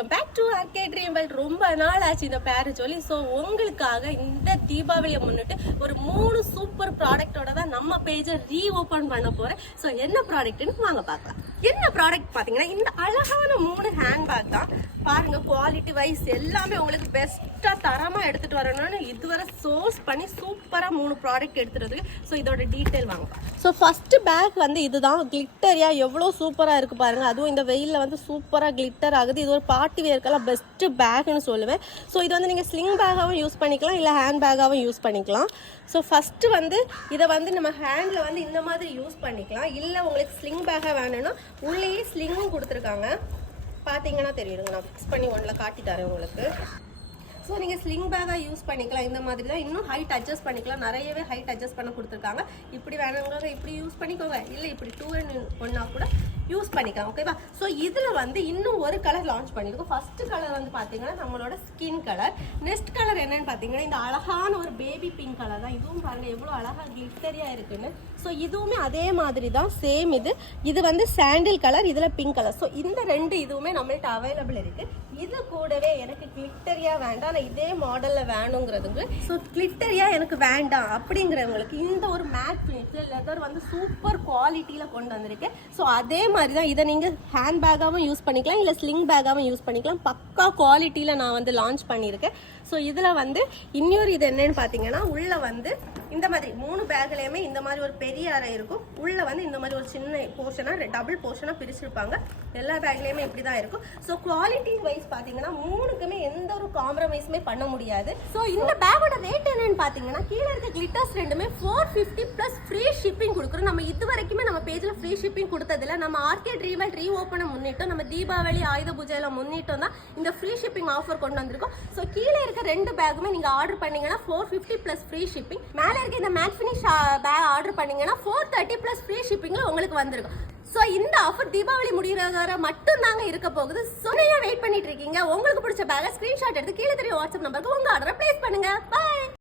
Welcome back to RK dream world. ரொம்ப நாள் ஆச்சு இந்த பேரை சொல்லி. ஸோ உங்களுக்காக இந்த தீபாவளியை முன்னிட்டு ஒரு 3 சூப்பர் ப்ராடக்டோட தான் நம்ம பேஜை ரீஓப்பன் பண்ண போறேன். ஸோ என்ன ப்ராடக்ட்னு வாங்க பார்க்கலாம். என்ன ப்ராடக்ட் பார்த்தீங்கன்னா இந்த அழகான 3 ஹேண்ட்பேக் தான். பாருங்க, குவாலிட்டி வைஸ் எல்லாமே உங்களுக்கு பெஸ்ட்டாக தரமாக எடுத்துட்டு வரணும்னு இதுவரை சோர்ஸ் பண்ணி சூப்பராக 3 ப்ராடக்ட் எடுத்துறதுக்கு. ஸோ இதோட டீட்டெயில் வாங்க. ஸோ ஃபர்ஸ்ட் பேக் வந்து இதுதான். கிளிட்டரியா எவ்வளோ சூப்பராக இருக்கு பாருங்க. அதுவும் இந்த வெயிலில் வந்து சூப்பராக கிளிட்டர் ஆகுது. இது ஒரு பார்ட்டி வேர்க்கெல்லாம் பெஸ்ட் பேக்னு சொல்லுவேன். ஸோ இது வந்து நீங்கள் ஸ்லிங் பேக்காகவும் யூஸ் பண்ணிக்கலாம், இல்லை ஹேண்ட் பேக்காகவும் யூஸ் பண்ணிக்கலாம். ஸோ ஃபஸ்ட்டு வந்து இதை வந்து நம்ம ஹேண்டில் வந்து இந்த மாதிரி யூஸ் பண்ணிக்கலாம். இல்லை உங்களுக்கு ஸ்லிங் பேக்காக வேணும்னா உள்ளேயே ஸ்லிங்கும் கொடுத்துருக்காங்க. பார்த்தீங்கன்னா தெரியுதுங்க, நான் ஃபிக்ஸ் பண்ணி ஒன்றில் காட்டி தரேன் உங்களுக்கு. ஸோ நீங்கள் ஸ்லிங் பேக்காக யூஸ் பண்ணிக்கலாம். இந்த மாதிரி தான். இன்னும் ஹைட் அட்ஜஸ்ட் பண்ணிக்கலாம். நிறையவே ஹைட் அட்ஜஸ்ட் பண்ண கொடுத்துருக்காங்க. இப்படி வேணுங்கிறத இப்படி யூஸ் பண்ணிக்கோங்க, இல்லை இப்படி 2 in 1 கூட யூஸ் பண்ணிக்கலாம். ஓகேவா? ஸோ இதில் வந்து இன்னும் ஒரு கலர் லான்ச் பண்ணியிருக்கோம். ஃபர்ஸ்ட் கலர் வந்து பார்த்தீங்கன்னா நம்மளோட ஸ்கின் கலர். நெக்ஸ்ட் கலர் என்னன்னு பார்த்தீங்கன்னா இந்த அழகான ஒரு பேபி பிங்க் கலர் தான். இதுவும் பாருங்கள் எவ்வளோ அழகாக கிளிட்டரியாக இருக்குன்னு. ஸோ இதுவுமே அதே மாதிரி தான், சேம். இது வந்து சாண்டில் கலர், இதில் பிங்க் கலர். ஸோ இந்த 2 இதுவுமே நம்மள்ட்ட அவைலபிள் இருக்குது. இது கூடவே எனக்கு கிளிட்டரியா வேண்டாம், நான் இதே மாடலில் வேணுங்கிறதுக்கு. ஸோ கிளிட்டரியா எனக்கு வேண்டாம் அப்படிங்கிறவங்களுக்கு இந்த ஒரு மேட் ஃபினிஷ் லெதர் வந்து சூப்பர் குவாலிட்டியில் கொண்டு வந்திருக்கேன். ஸோ அதே மாதிரி தான் இதை நீங்கள் ஹேண்ட் பேக்காகவும் யூஸ் பண்ணிக்கலாம், இல்லை ஸ்லிங் பேக்காகவும் யூஸ் பண்ணிக்கலாம். பக்கா குவாலிட்டியில் நான் வந்து லான்ச் பண்ணியிருக்கேன். ஸோ இதில் வந்து இன்னொரு இது என்னன்னு பார்த்தீங்கன்னா உள்ளே வந்து இந்த மாதிரி 3 பேக்லேயுமே இந்த மாதிரி ஒரு பெரிய அறை இருக்கும். உள்ளே வந்து இந்த மாதிரி ஒரு சின்ன போர்ஷனாக டபுள் போர்ஷனாக பிரிச்சிருப்பாங்க. எல்லா பேக்லேயுமே இப்படி தான் இருக்கும். ஸோ குவாலிட்டி வைஸ் பார்த்தீங்கன்னா 3க்குமே எந்த ஒரு காம்ப்ரமைஸுமே பண்ண முடியாது. ஸோ இந்த பேக்கோட ரேட் என்னன்னு பார்த்தீங்கன்னா கீழே இருக்க கிளிட்டர்ஸ் ரெண்டுமே 450 ப்ளஸ் ஃப்ரீ ஷிப்பிங் கொடுக்குறோம். நம்ம இது வரைக்குமே நம்ம பேஜில் ஃப்ரீ ஷிப்பிங் கொடுத்ததில்ல. நம்ம ஆர்கே ட்ரீம் வேர்ல்ட் ரீஓப்பனை முன்னிட்டோம், நம்ம தீபாவளி ஆயுத பூஜையில் முன்னிட்டோம் தான் இந்த ஃப்ரீ ஷிப்பிங் ஆஃபர் கொண்டு வந்திருக்கோம். ஸோ கீழே இருக்க 2 பேக்குமே நீங்கள் ஆர்டர் பண்ணீங்கன்னா 450 ப்ளஸ் ஃப்ரீ ஷிப்பிங். மேலே இருக்க இந்த மேட் ஃபினிஷ் பேக் ஆர்டர் பண்ணீங்கன்னா 430 ப்ளஸ் ஃப்ரீ ஷிப்பிங்கில் உங்களுக்கு வந்திருக்கும். ஸோ இந்த ஆஃபர் தீபாவளி முடிகிற மட்டும் தாங்க இருக்க போகுது. ஸோ நீங்கள் வெயிட் பண்ணிட்டு இருக்கீங்க. உங்களுக்கு பிடிச்ச பேக்கை ஸ்க்ரீன்ஷாட் எடுத்து கீழே தெரிய வாட்ஸ்அப் நம்பருக்கு உங்கள் ஆர்டரை பிளேஸ் பண்ணுங்க. பாய்.